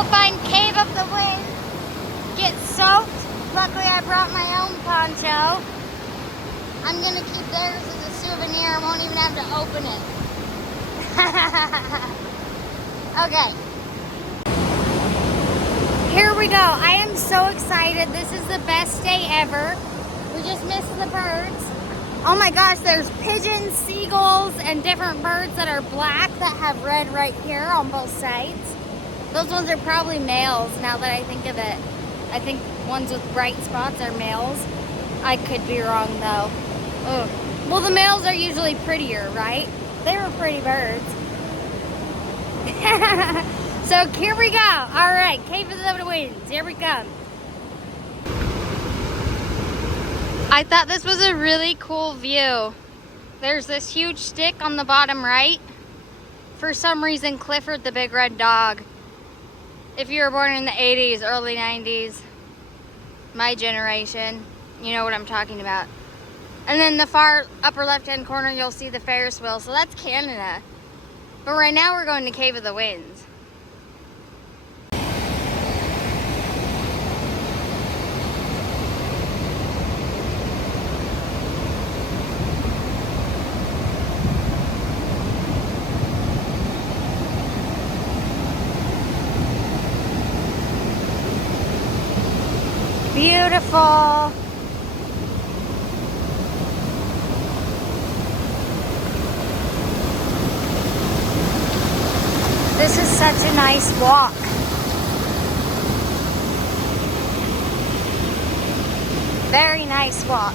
go find Cave of the Wind, get soaked. Luckily I brought my own poncho. I'm gonna keep theirs as a souvenir. I won't even have to open it. Okay. Here we go. I am so excited. This is the best day ever. We just missed the birds. Oh my gosh, there's pigeons, seagulls, and different birds that are black that have red right here on both sides. Those ones are probably males now that I think of it. I think ones with bright spots are males. I could be wrong though. Ugh. Well, the males are usually prettier, right? They were pretty birds. So here we go. All right, Cave of the Winds. Here we come. I thought this was a really cool view. There's this huge stick on the bottom right. For some reason, Clifford the Big Red Dog. If you were born in the 80s, early 90s, my generation, you know what I'm talking about. And then the far upper left-hand corner, you'll see the Ferris wheel. So that's Canada. But right now, we're going to Cave of the Winds. Beautiful. This is such a nice walk. Very nice walk.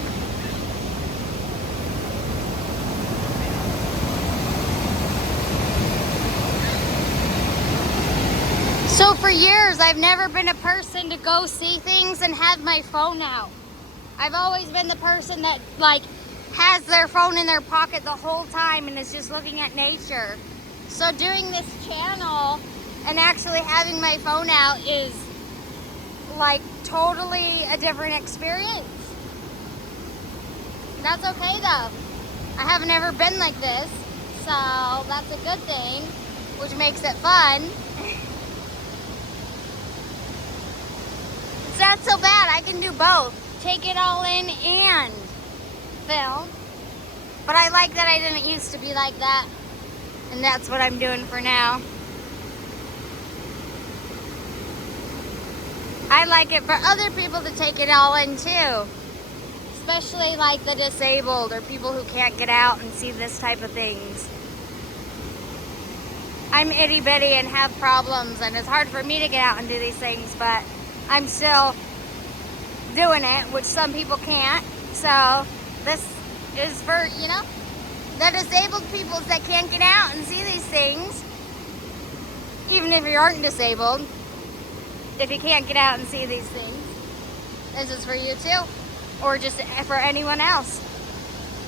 So for years, I've never been a person to go see things and have my phone out. I've always been the person that has their phone in their pocket the whole time and is just looking at nature. So doing this channel and actually having my phone out is totally a different experience. That's okay though. I haven't ever been like this, so that's a good thing, which makes it fun. It's not so bad. I can do both. Take it all in and film. But I like that I didn't used to be like that. And that's what I'm doing for now. I like it for other people to take it all in too. Especially like the disabled or people who can't get out and see this type of things. I'm itty bitty and have problems, and it's hard for me to get out and do these things, but I'm still doing it, which some people can't. So this is for, the disabled people that can't get out and see these things. Even if you aren't disabled, if you can't get out and see these things, this is for you too. Or just for anyone else.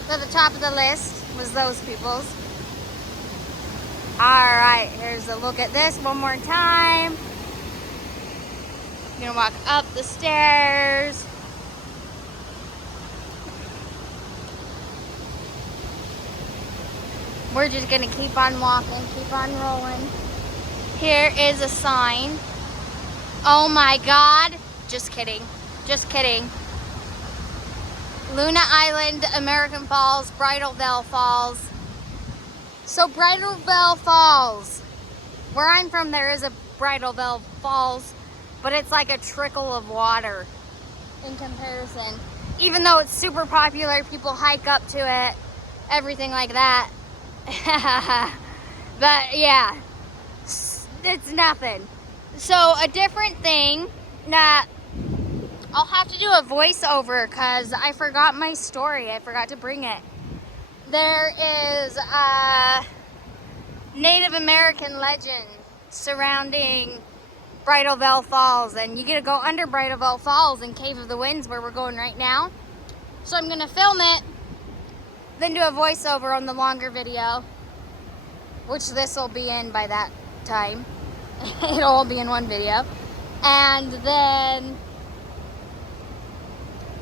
So the top of the list was those people's. Alright, here's a look at this one more time. I'm gonna walk up the stairs. We're just gonna keep on walking, keep on rolling. Here is a sign. Oh my God. Just kidding. Just kidding. Luna Island, American Falls, Bridalveil Falls. So Bridalveil Falls, where I'm from, there is a Bridalveil Falls, but it's like a trickle of water in comparison. Even though it's super popular, people hike up to it, everything like that. But yeah, it's nothing. So a different thing that I'll have to do a voiceover because I forgot my story. I forgot to bring it. There is a Native American legend surrounding Bridalveil Falls, and you get to go under Bridalveil Falls in Cave of the Winds, where we're going right now. So I'm going to film it, then do a voiceover on the longer video, which this will be in by that time. It'll all be in one video. And then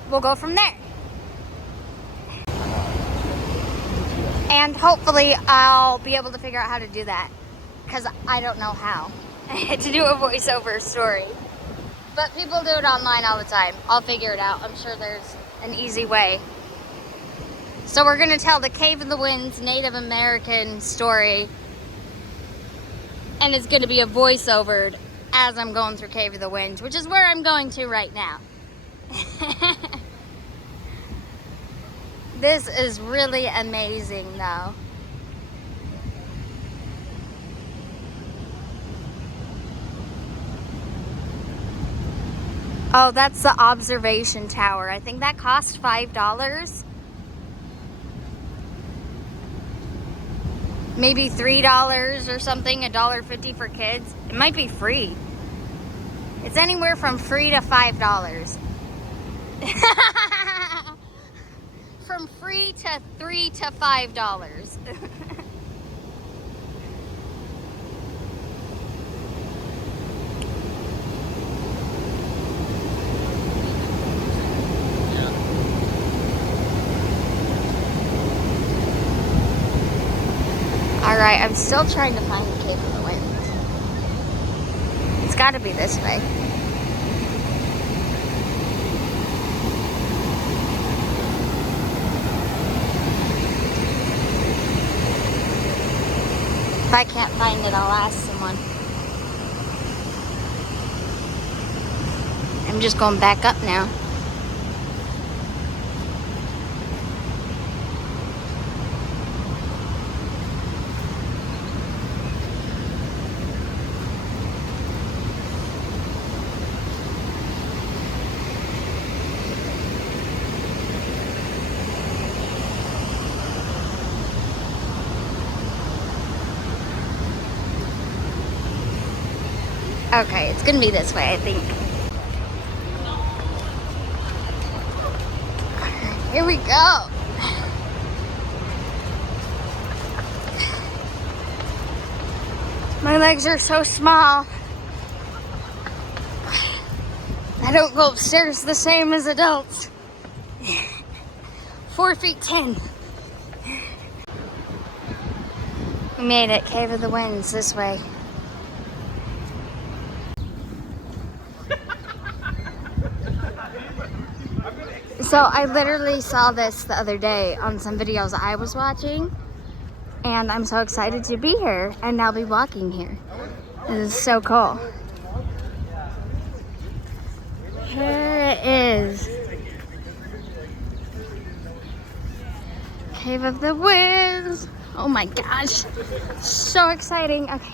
we'll go from there. And hopefully I'll be able to figure out how to do that, because I don't know how. to do a voiceover story. But people do it online all the time. I'll figure it out. I'm sure there's an easy way. So we're gonna tell the Cave of the Winds Native American story. And it's gonna be a voiceover as I'm going through Cave of the Winds, which is where I'm going to right now. This is really amazing though. Oh, that's the observation tower. I think that cost $5. Maybe $3 or something, $1.50 for kids. It might be free. It's anywhere from free to $5. From free to $3 to $5. Alright, I'm still trying to find the Cave of the Winds. It's gotta be this way. If I can't find it, I'll ask someone. I'm just going back up now. Okay, it's gonna be this way, I think. Here we go. My legs are so small. I don't go upstairs the same as adults. 4 feet 10. We made it, Cave of the Winds, this way. So I literally saw this the other day on some videos I was watching, and I'm so excited to be here and now be walking here. This is so cool. Here it is. Cave of the Winds. Oh my gosh. So exciting. Okay.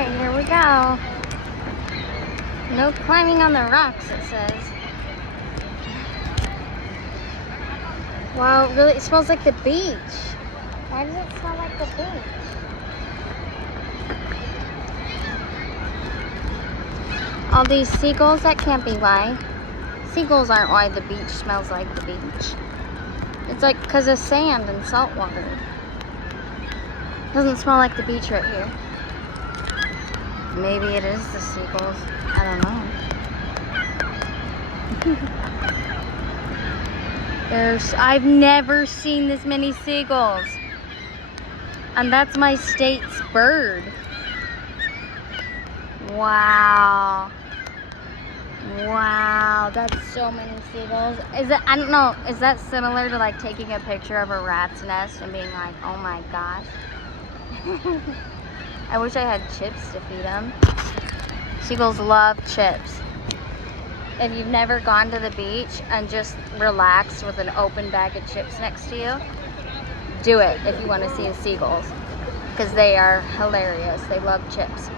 Here we go. No climbing on the rocks, it says. Wow, it smells like the beach. Why does it smell like the beach? All these seagulls, that can't be why. Seagulls aren't why the beach smells like the beach. It's like because of sand and salt water. Doesn't smell like the beach right here. Maybe it is the seagulls. I don't know. I've never seen this many seagulls. And that's my state's bird. Wow. Wow, that's so many seagulls. I don't know, is that similar to like taking a picture of a rat's nest and being like, oh my gosh. I wish I had chips to feed them. Seagulls love chips. If you've never gone to the beach and just relaxed with an open bag of chips next to you, do it if you want to see the seagulls. Because they are hilarious. They love chips.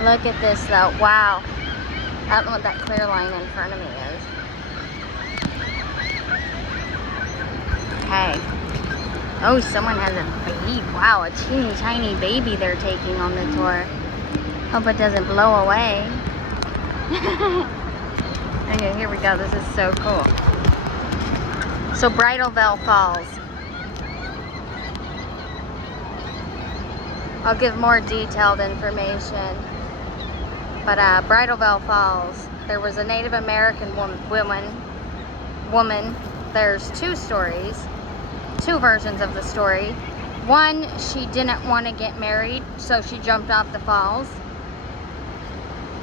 Look at this though. Wow. I don't know what that clear line in front of me is. Okay. Oh, someone has a baby. Wow, a teeny tiny baby they're taking on the tour. Hope it doesn't blow away. Okay, here we go. This is so cool. So Bridalveil Falls. I'll give more detailed information. But Bridalveil Falls, there was a Native American woman. There's two stories, two versions of the story. One, she didn't want to get married, so she jumped off the falls.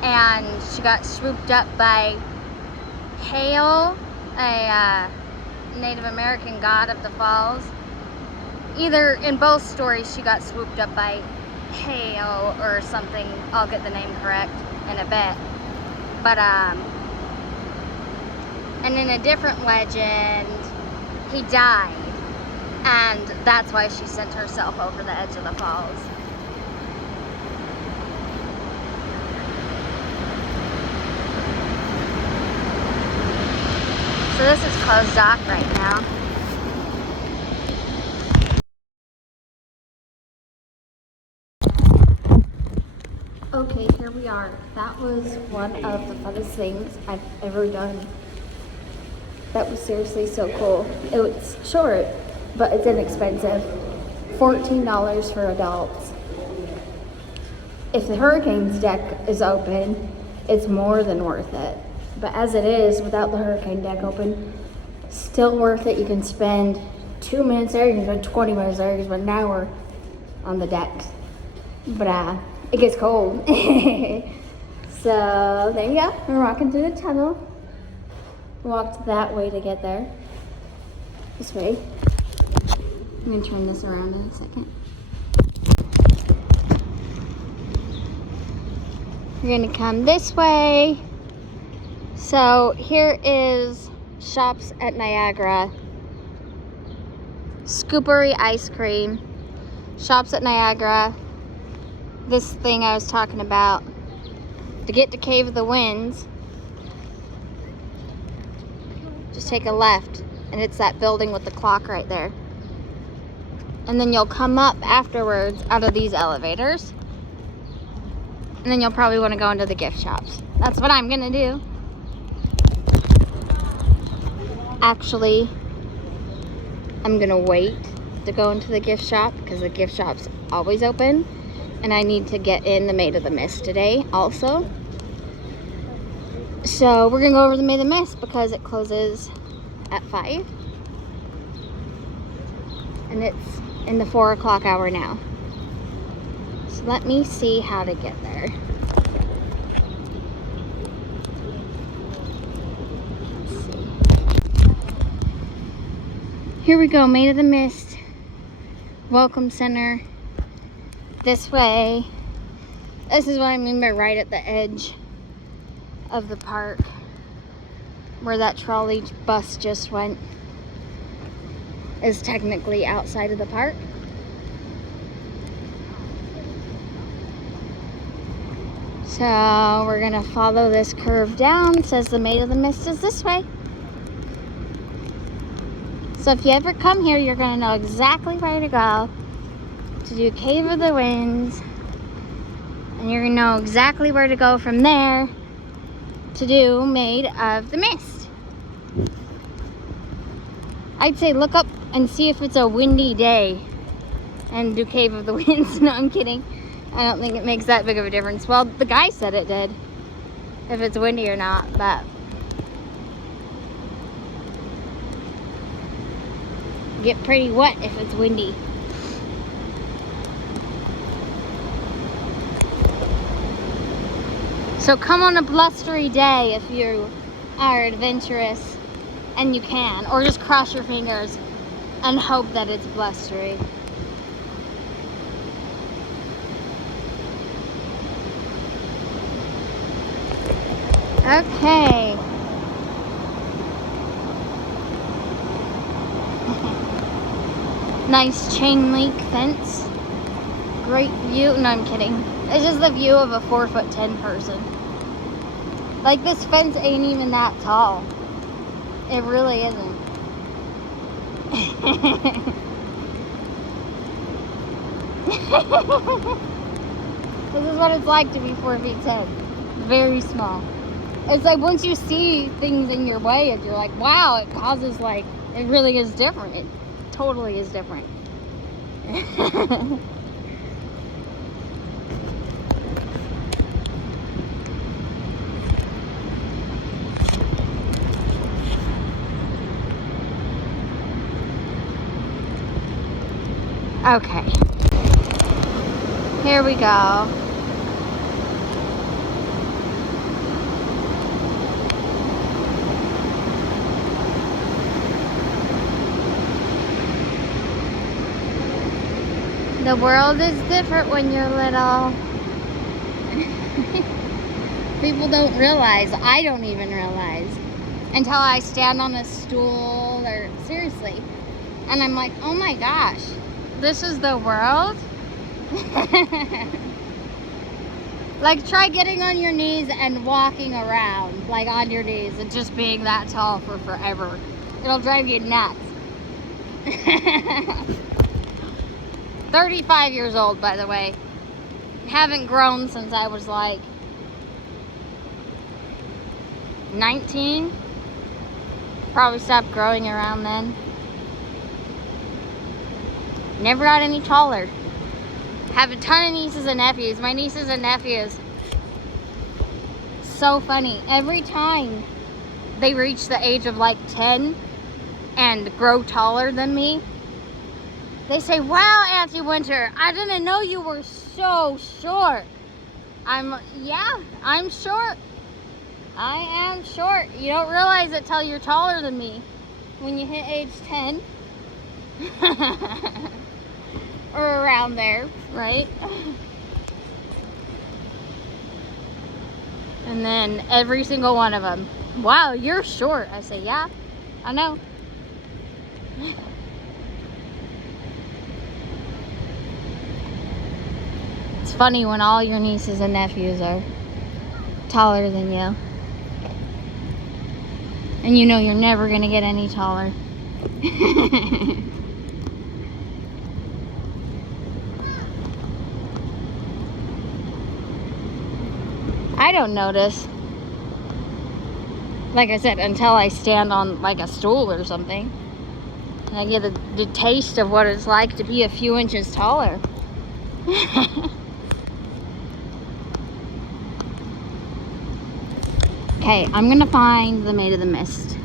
And she got swooped up by Hail, a Native American god of the falls. Either in both stories, she got swooped up by Hail or something. I'll get the name correct in a bit. But and in a different legend, he died, and that's why she sent herself over the edge of the falls. So this is closed off right now. Okay, here we are. That was one of the funnest things I've ever done. That was seriously so cool. It was short, but it's inexpensive. $14 for adults. If the hurricane's deck is open, it's more than worth it. But as it is, without the hurricane deck open, still worth it. You can spend 2 minutes there, you can spend 20 minutes there, you can spend an hour on the deck. But it gets cold. So there you go. We're walking through the tunnel. Walked that way to get there. This way. I'm gonna turn this around in a second. You're gonna come this way. So here is Shops at Niagara. Scoopery ice cream. Shops at Niagara. This thing I was talking about. To get to Cave of the Winds, just take a left, and it's that building with the clock right there. And then you'll come up afterwards out of these elevators. And then you'll probably want to go into the gift shops. That's what I'm gonna do. Actually, I'm gonna wait to go into the gift shop because the gift shop's always open. And I need to get in the Maid of the Mist today also. So we're gonna go over the Maid of the Mist because it closes at 5. And it's in the 4 o'clock hour now. So let me see how to get there. Let's see. Here we go, Maid of the Mist. Welcome Center. This way. This is what I mean by right at the edge of the park where that trolley bus just went is technically outside of the park. So we're gonna follow this curve down. It says the Maid of the Mist is this way. So if you ever come here, you're gonna know exactly where to go to do Cave of the Winds, and you're gonna know exactly where to go from there to do Maid of the Mist. I'd say look up and see if it's a windy day and do Cave of the Winds. No, I'm kidding. I don't think it makes that big of a difference. Well, the guy said it did, if it's windy or not, but get pretty wet if it's windy. So come on a blustery day if you are adventurous, and you can, or just cross your fingers and hope that it's blustery. Okay. Nice chain link fence. Great view. No, I'm kidding. It's just the view of a 4'10" person. Like, this fence ain't even that tall. It really isn't. This is what it's like to be 4 feet 10. Very small. It's like once you see things in your way, you're like, wow, it causes like, it really is different. It totally is different. Okay. Here we go. The world is different when you're little. People don't realize, I don't even realize, until I stand on a stool or seriously, and I'm like, oh my gosh, this is the world? Like, try getting on your knees and walking around, like on your knees, and just being that tall for forever. It'll drive you nuts. 35 years old, by the way. Haven't grown since I was like 19. Probably stopped growing around then. Never got any taller. Have a ton of nieces and nephews. My nieces and nephews, so funny. Every time they reach the age of like 10 and grow taller than me, they say, wow, Auntie Winter, I didn't know you were so short. Yeah, I'm short. I am short. You don't realize it till you're taller than me when you hit age 10. Or around there, right? And then every single one of them, wow, you're short. I say, yeah, I know. It's funny when all your nieces and nephews are taller than you. And you know you're never gonna get any taller. I don't notice. Like I said, until I stand on like a stool or something. And I get the taste of what it's like to be a few inches taller. Okay, I'm gonna find the Maid of the Mist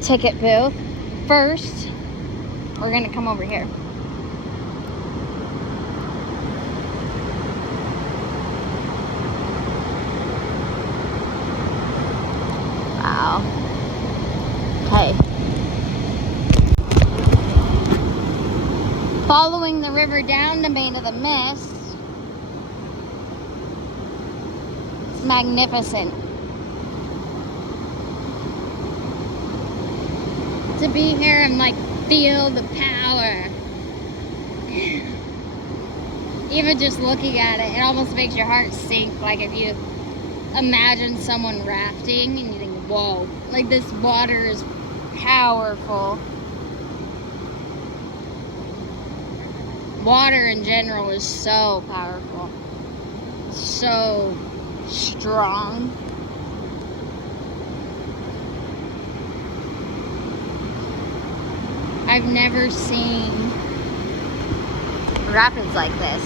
ticket booth. First, we're gonna come over here. Wow. Okay. Following the river down to Maid of the Mist. It's magnificent. To be here and like feel the power. Even just looking at it, it almost makes your heart sink. Like if you imagine someone rafting and you think, whoa, like this water is powerful. Water in general is so powerful. So strong. I've never seen rapids like this.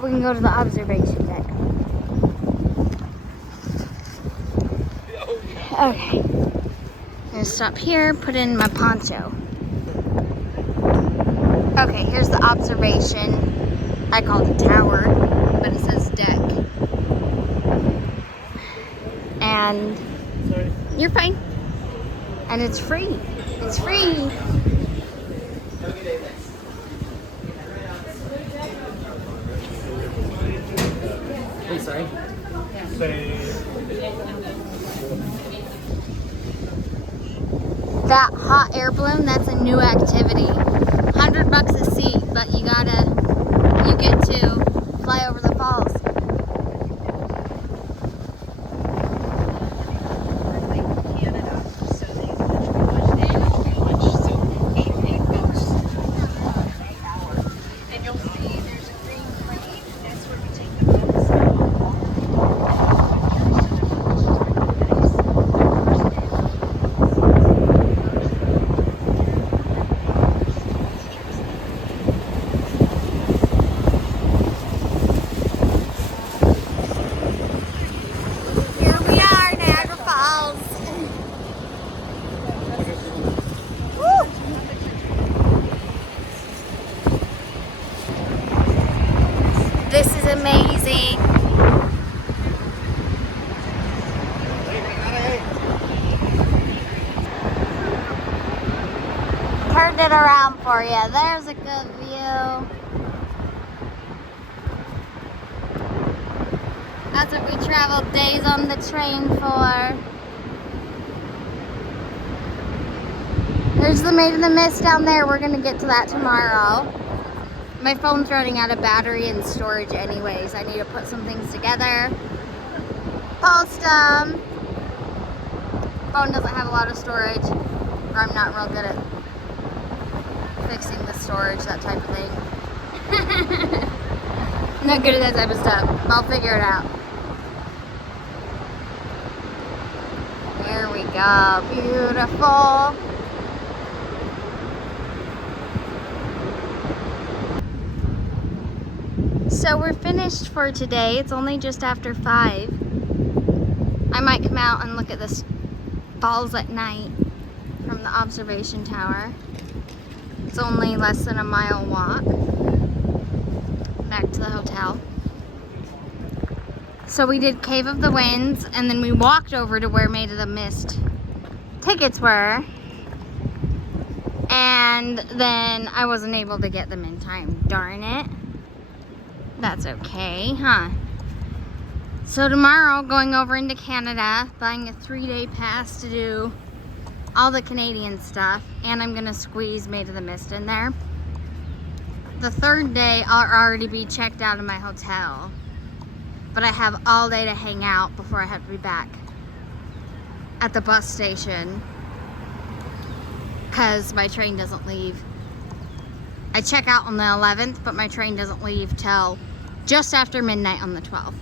We can go to the observation deck. Okay. gonna stop here, put in my poncho. Okay, here's the observation. I call it tower, but it says deck. And you're fine. And it's free. It's free. Hey, sorry. That hot air balloon, that's a new activity. $100 a seat, but you get to fly over the falls. This is amazing. Turned it around for you. There's a good view. That's what we traveled days on the train for. There's the Maid of the Mist down there. We're gonna get to that tomorrow. My phone's running out of battery and storage anyways. I need to put some things together, post them. Phone doesn't have a lot of storage, or I'm not real good at fixing the storage, that type of thing. I'm not good at that type of stuff. I'll figure it out. There we go. Beautiful. So we're finished for today. It's only just after 5. I might come out and look at the falls at night from the observation tower. It's only less than a mile walk back to the hotel. So we did Cave of the Winds, and then we walked over to where Maid of the Mist tickets were. And then I wasn't able to get them in time. Darn it. That's okay, huh? So tomorrow, going over into Canada, buying a 3-day pass to do all the Canadian stuff, and I'm gonna squeeze Maid of the Mist in there. The 3rd day, I'll already be checked out of my hotel, but I have all day to hang out before I have to be back at the bus station, because my train doesn't leave. I check out on the 11th, but my train doesn't leave till just after midnight on the 12th.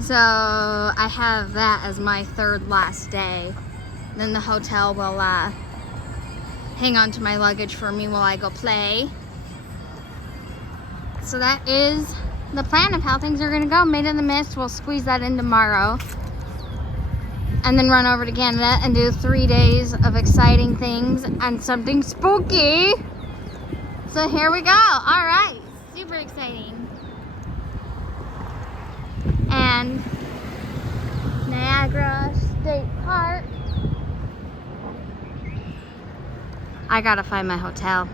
So I have that as my 3rd last day. Then the hotel will hang on to my luggage for me while I go play. So that is the plan of how things are gonna go. Maid of the Mist, we'll squeeze that in tomorrow. And then run over to Canada and do 3 days of exciting things and something spooky. So here we go. All right, super exciting. And Niagara State Park. I gotta find my hotel.